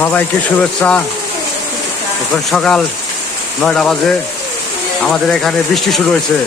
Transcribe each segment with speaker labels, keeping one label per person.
Speaker 1: সবাইকে শুভেচ্ছা। এখন সকাল নয়টা বাজে। আমাদের এখানে বৃষ্টি শুরু হয়েছে।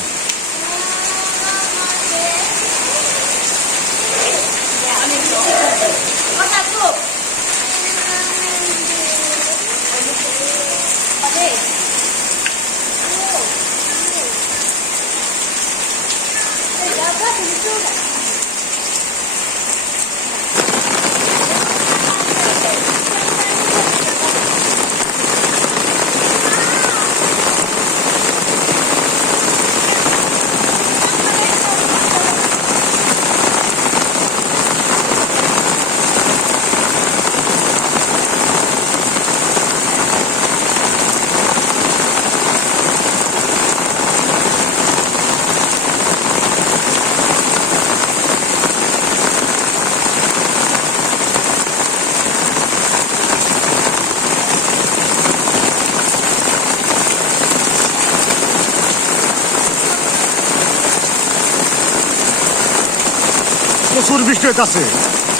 Speaker 1: প্রচুর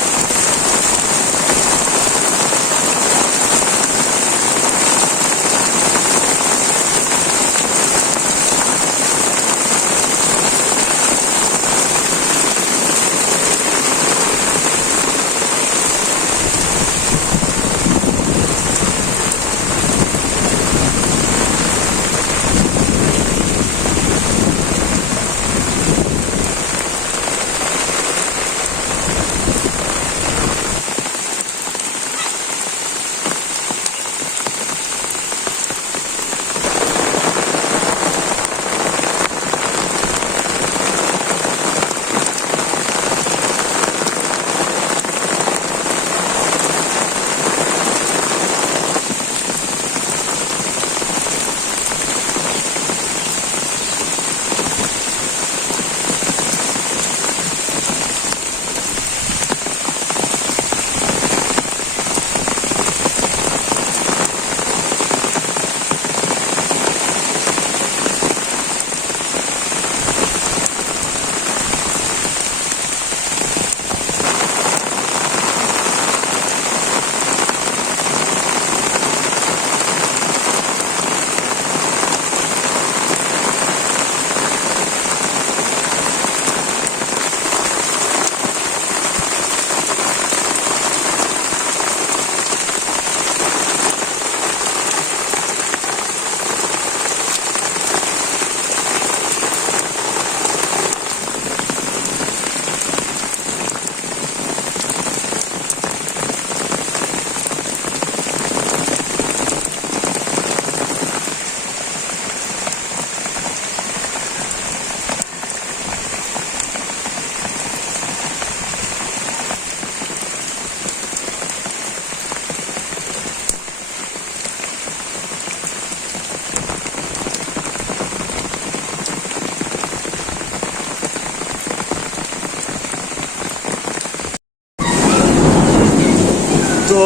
Speaker 1: তো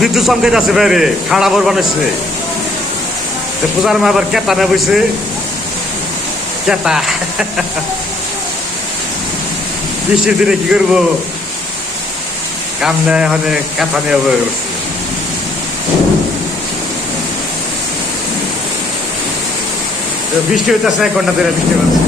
Speaker 1: বিদ্যুৎ চমকাইতে আছে বাইরে, খাড়া বর বানাইছে পূজার মা আবার কেতা না বইছে। কেতা। বৃষ্টির দিনে কি করব? কাম নেয় মানে কাঁথা নিয়ে বয়ে বৃষ্টি হইতেছে এক ঘণ্টা ধরে, বৃষ্টি হচ্ছে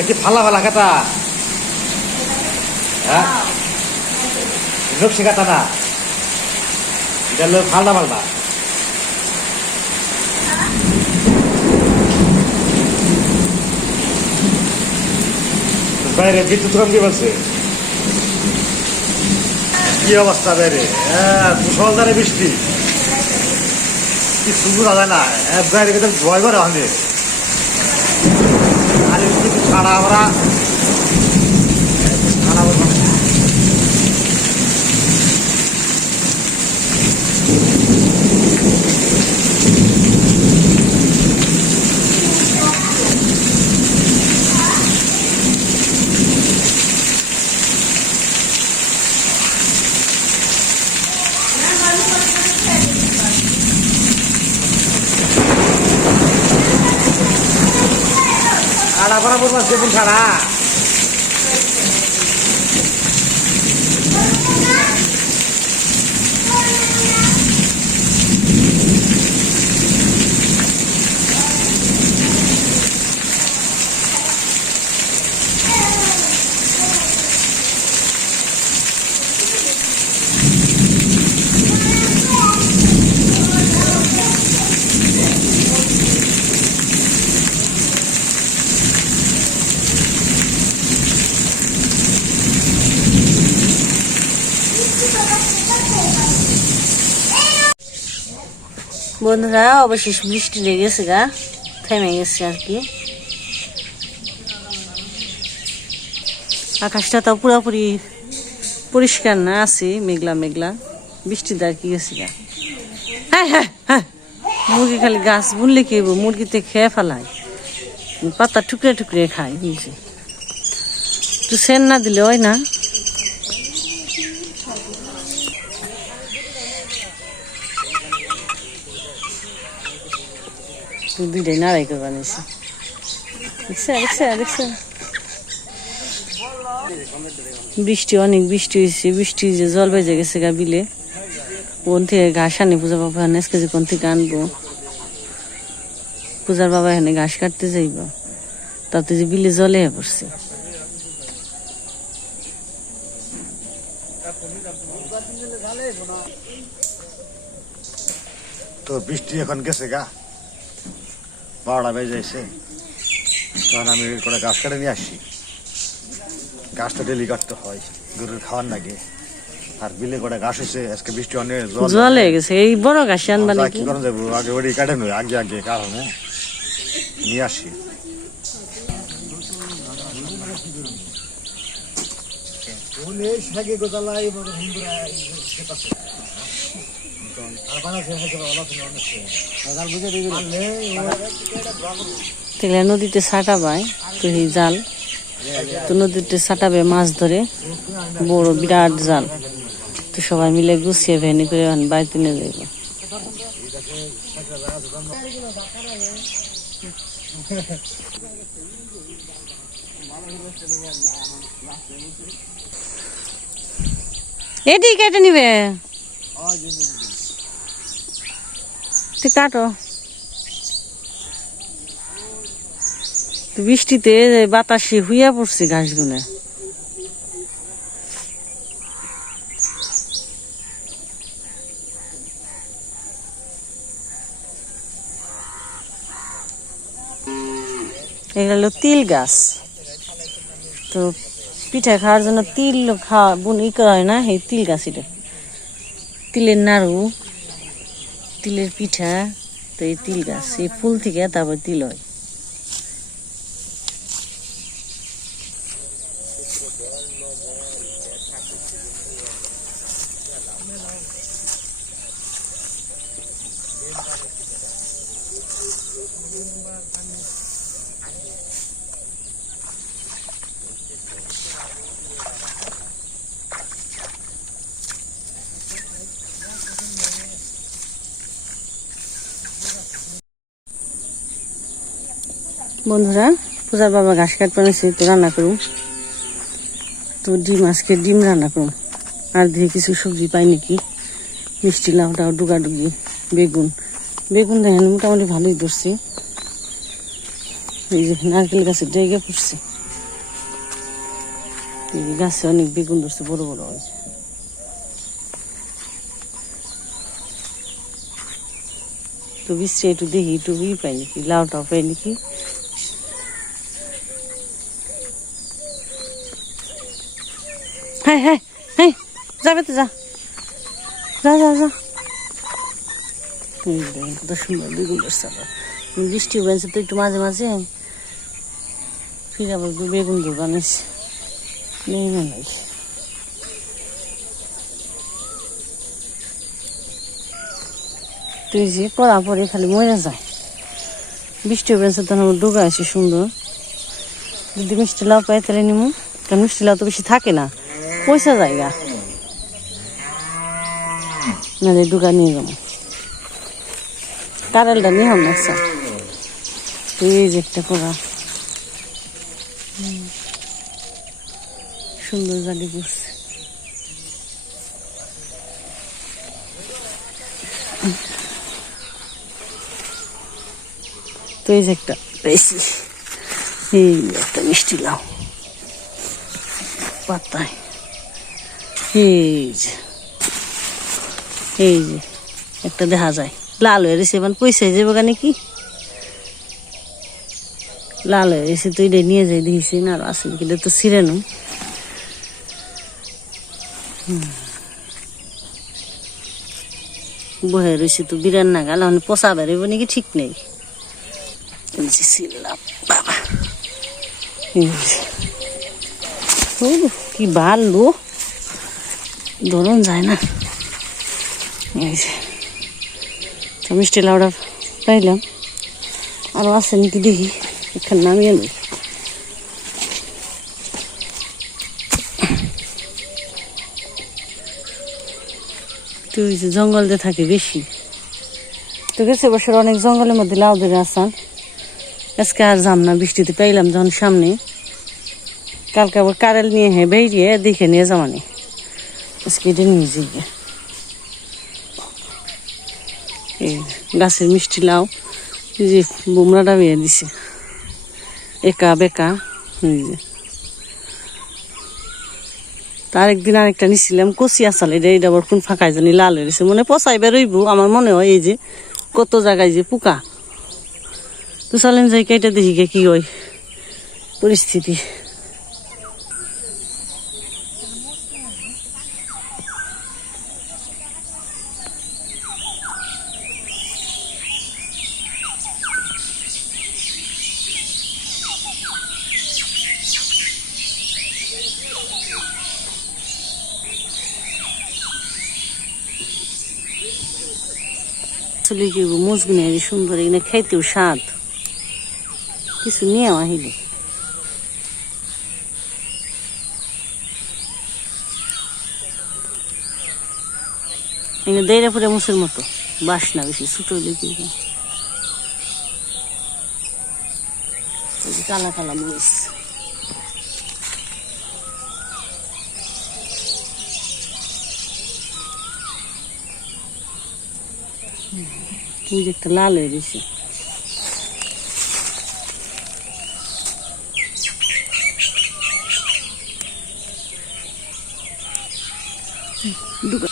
Speaker 1: এটা কি ফালা ফালা কাটা হ্যাঁ? নকশি কাটা না। এটা হলো ফালনা ফালনা বাইরে বিদ্যুৎ কম কি বলছে। কি অবস্থা বাইরে? হ্যাঁ মুসলধারে বৃষ্টি। কি সুন্দর যায় না। হ্যাঁ, বাইরে ভয় করে আমাদের আর কিন্তু nós devemos parar.
Speaker 2: বন্ধুরা, অবশেষ বৃষ্টি লেগে গেছে গা, থেমে গেছে আর কি। আকাশটা তো পুরোপুরি পরিষ্কার না, আছে মেঘলা মেঘলা। বৃষ্টিতে আর কি গেছে গা। হ্যাঁ হ্যাঁ হ্যাঁ। মুরগি খালি গাছ বুনলে কি মুরগিতে খেয়ে ফেলায়। পাতা টুকরে টুকরে খায় একটু সেন না দিলে হয় না। তুই দুইটাই নাড়াই করে বানিয়েছি দেখছে দেখছে দেখছে। বৃষ্টি, অনেক বৃষ্টি হয়েছে বৃষ্টি যে জল বেজে গেছে গা বিলে। কোন থেকে ঘাস আনি পূজা বাবা নেস কেজি কোন থেকে আনব? পূজার বাবা এখানে ঘাস কাটতে যাইব। তাতে যে বিলে জলে পড়ছে।
Speaker 1: তো বৃষ্টি এখন গেছে গা? বারোটা বেজে এসে তখন আমি করে গাছ কেটে নিয়ে আসছি। গাছ তো ডেলি কাটতে হয় গরুর খাওয়ার লাগে। আর বিলে করে গাছ হয়েছে আজকে বৃষ্টি অনেক জল
Speaker 2: জলে গেছে এই বড় গাছ আনবা নাকি?
Speaker 1: কি করা যাব আগে ওটি কাটে নয় আগে আগে কারণে নিয়ে আসি
Speaker 2: তেলে নদীতে সাটা পায় তো এই জাল। তো নদীতে সাটাবে মাছ ধরে, বড় বিরাট জাল। তো সবাই মিলে গুছিয়ে ভ্যানি করে বাড়িতে নিয়ে যাইব। এটি কেটে নিবে। তুই কাটো বৃষ্টিতে বাতাসে হুইয়া পড়ছে ঘাসগুলো। এগুলো তিল গাছ। তো পিঠা খাওয়ার জন্য তিল খাওয়া বুন ই করা হয় না এই তিল গাছ এটা। তিলের নাড়ু। তিলের পিঠা তো এই তিল গাছ এই ফুল থেকে তারপর তিল হয়। বন্ধুরা, পূজার বাবা ঘাস কাট বানিয়েছে তো রান্না করুন। তো ডিম, আজকে ডিম রান্না করুন। আর দিয়ে কিছু সবজি পাই নাকি? মিষ্টি লাউটাও ডুগাডুগি, বেগুন। বেগুন দেখেন, মোটামুটি ভালোই ধরছি। এই যে নারকেল গাছের জায়গা পড়ছে গাছে অনেক বেগুন ধরছে, বড় বড় হয়েছে। তো বিশ্রে, একটু দেখি, একটু ই পাই নাকি লাউটাও পাই নাকি? হ্যাঁ হ্যাঁ হ্যাঁ যাবে তো, যা। যা যা যা। কত সুন্দর বেগুন ধরছে বৃষ্টি হয়েছে তো একটু মাঝে মাঝে। ফির আবার বেগুন দিয়ে বানিয়েছে নেই না নাই তুই যে পড়া পরে খালি মরে যায় বৃষ্টি হয়েছে তখন আমার ডোগা আছে সুন্দর। যদি মিষ্টি লাউ পাই তাহলে নিমু। কারণ মিষ্টি লাউ তো বেশি থাকে না। পয়সা জায়গা নাহলে ডুগা নিয়ে যাব কারেলটা নিয়ে হম না এই যে একটা করা সুন্দর জালি করছে তো এই যে একটা পেয়েছি এই একটা মিষ্টি লাউ পাতায় এই যে। যে, একটা দেখা যায়। লাল হয়ে রয়েছে, এবার পয়সা যাবে কেন কি লাল হয়ে গেছে তো এটা নিয়ে যাই দিয়েছি না আর আসেন কিন্তু তো নো বহে রয়েছে তো বিরান না গেল আমি পোষা বেরোবো নাকি, ঠিক নেই। বাবা। কি ভালো ধরুন যায় না এই যে তো মিষ্টি লাউডা পাইলাম আরও আছে নাকি দেখি এখানে নামিয়ে নেই তুই যে জঙ্গলতে থাকে বেশি তো গেছে বছর অনেক জঙ্গলের মধ্যে লাউ ধরে আসান আজকে আর যাম না বৃষ্টিতে পাইলাম যখন সামনে কালকে আবার কারেল নিয়ে হে বেরিয়ে দেখে নিয়ে যামানি আজকে এটা নিয়ে যাই এই গাছের মিষ্টি লাউ যে বুমরাটা বেয়ে দিছে। একা বেকা যে। তার একদিন আরেকটা নিছিলাম, কচি আসাল এটা এটা আবার কোন ফাঁকায় জানি লাল হয়েছে মনে পচাই বেরোইব, আমার মনে হয় এই যে কত জায়গায় যে পোকা। তো চলেন যাই, কেটে দেখি কি হয়। পরিস্থিতি। কি মুজগুনে সুন্দর এখানে খাইতেও স্বাদ। কিছু নিয়ে আহিলে। এখানে দেড়ে পরে মুসের মতো বাস না বেশি, ছোট দেখি। কালা কালা মরিচ। এই যে একটা লাল হয়ে গেছে। দুটো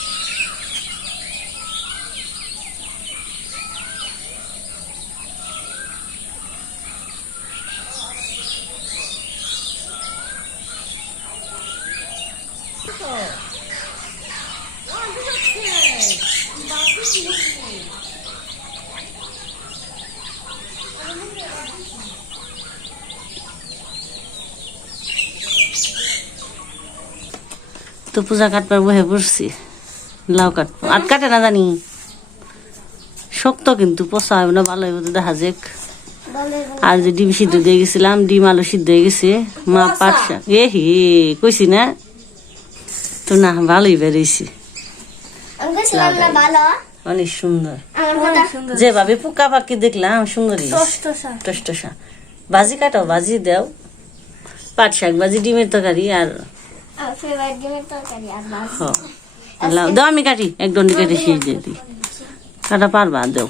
Speaker 2: তো পূজা কাটবার বহে পড়ছি লাউ কাটবো। আট কাটে না জানি। শক্ত কিন্তু পচা হবে না ভালো হবে দেখা যাক। আর যে ডিম সিদ্ধ দিয়ে গেছিলাম ডিম আলু সিদ্ধ হয়ে গেছে মা পাট এ হে কইছি না? তো না ভালোই বেরিয়েছি। অনেক সুন্দর। যেভাবে পোকা পাখি দেখলাম সুন্দরই।
Speaker 3: টসটসা
Speaker 2: ভাজি কাটাও ভাজি দাও। পাট শাক ভাজি ডিমের তরকারি আর হ লাও দাও আমি কাটি এক দণ্ডি কেটে শেষ দিয়ে দিই। কাটা পারবা দেও।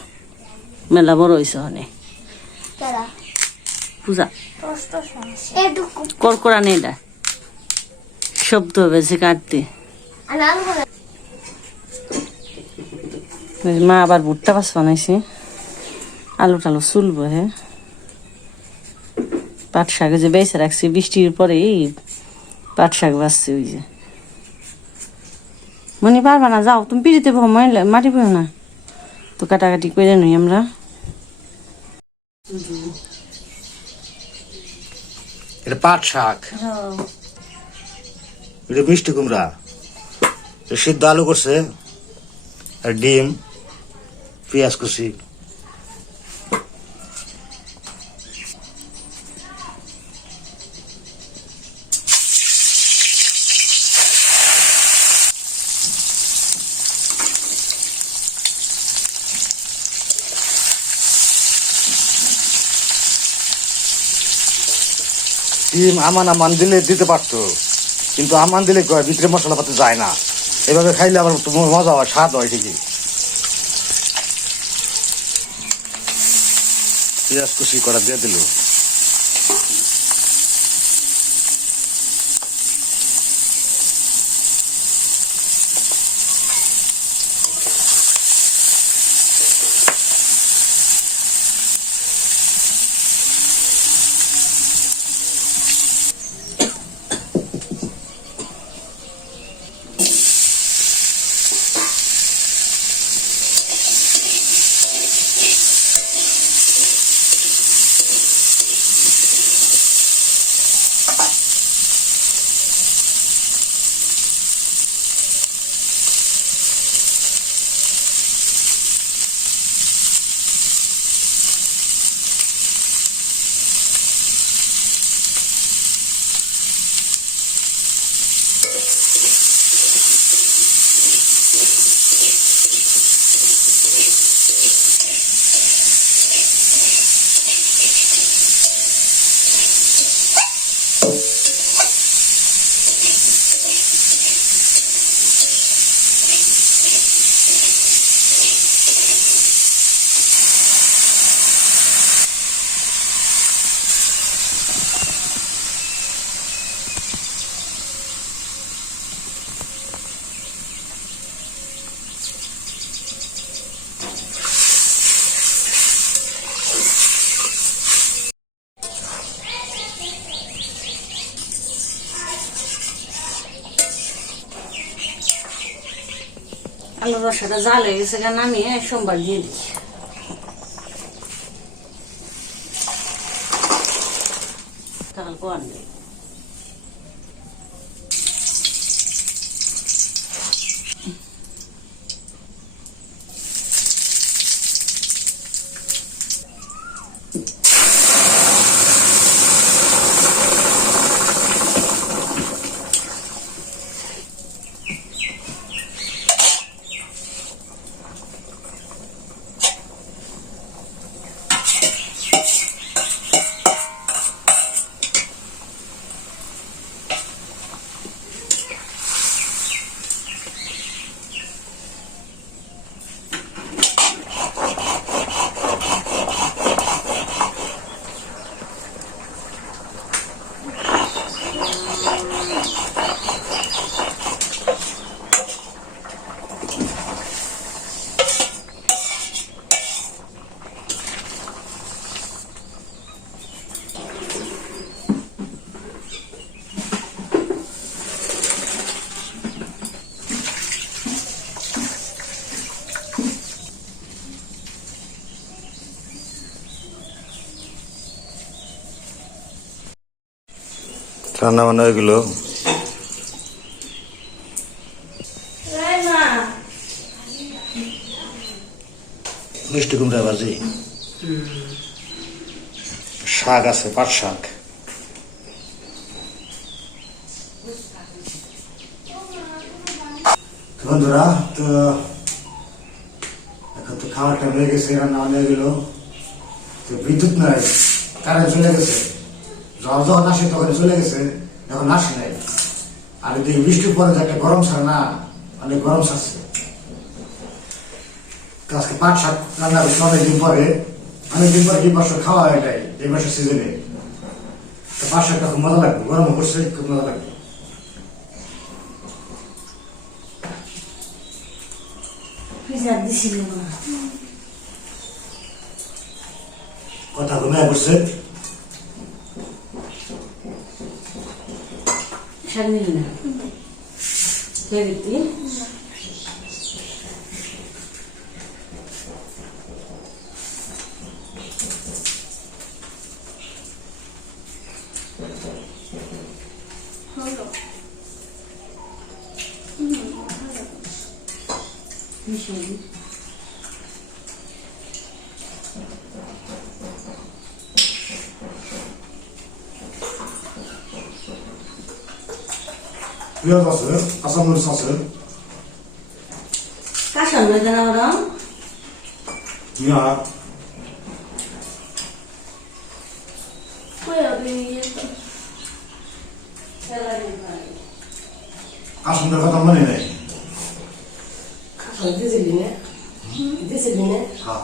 Speaker 2: মেলা বড় হয়েছে অনেক পূজা করকরা নেই এটা শব্দ হবে সে কাটতে
Speaker 3: আলু
Speaker 2: মা আবার ভুট্টা পাস বানাইছে। আলু টালু চুলবো হে পাট শাক যে বেছে রাখছি বৃষ্টির পরে এই পাট শাক বাঁচছে ওই যে। মনে পারবা না যাও তুমি পিড়িতে বহ মাটি বহ না। তো কাটাকাটি করে নই আমরা।
Speaker 1: এটা পাট শাক এটা মিষ্টি কুমড়া। সিদ্ধ আলু করছে আর ডিম পেঁয়াজ কুচি। ডিম আমান আমান দিলে দিতে পারতো। কিন্তু আমান দিলে ভিতরে মশলা পাতে যায় না। এভাবে খাইলে আবার মজা হয়, স্বাদ হয় ঠিকই। পেঁয়াজ কুচি করা দিয়ে দিল।
Speaker 2: আলুর রসাটা জাল হয়ে গেছে নামিয়ে সোমবার দিয়ে দিই তাহলে কোয়ার নেই
Speaker 1: রান্না বান্না এগুলো। মিষ্টি কুমড়া ভাজি। শাক আছে, পাট শাক। বন্ধুরা, তো এখন তো খাওয়ার টাইম হয়ে গেছে রান্না বান্না এগুলো তো বিদ্যুৎ নাই, কারেন্ট চলে গেছে। যখন আসে তখন চলে গেছে এখন আসে নাই। আর এই বৃষ্টির পরে একটা গরম ছাড় না অনেক গরম ছাড়ছে। আজকে পাট শাক রান্না করছি অনেকদিন পরে। অনেকদিন পরে এই বছর খাওয়া হয় নাই এই বছর সিজনে পাট শাকটা খুব মজা লাগবে গরম করছে খুব মজা লাগবে। কথা ঘুমিয়ে পড়ছে।
Speaker 2: শাক নিলি না খেয়ে দেখতি মিশিয়ে দিই।
Speaker 1: পেঁয়াজ আছে কাঁচামরিচ আছে
Speaker 2: কাঁচার মধ্যে না ওরম
Speaker 1: ইয়া
Speaker 3: কই হবে নিয়ে তো
Speaker 1: কাসুন্দার কথা মনে নেই
Speaker 2: দিয়েছিলি না দিয়েছিলি না
Speaker 1: হ্যাঁ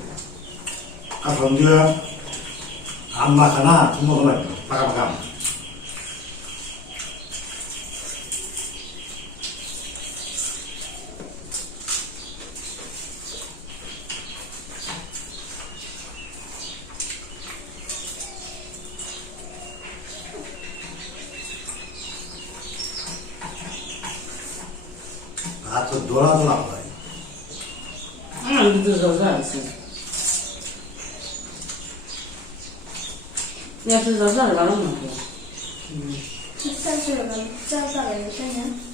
Speaker 1: না
Speaker 2: আমি খাব না পেঁয়াজ আছে
Speaker 1: তুই নিবি
Speaker 2: তুমি কাটতে আসো হুম
Speaker 1: সামনে সিজে দেবো সামনে সিজে আম পাকবো কাঠন দিয়ে আম মাখা না তুমি মতো লাগবে পাকা পাকা আম। হাত তো দোড়া দোড়া হয়
Speaker 2: আমি তো জজা আছে এটা জজা ভালো না
Speaker 3: Está chegando. Já tá aí, tá, né?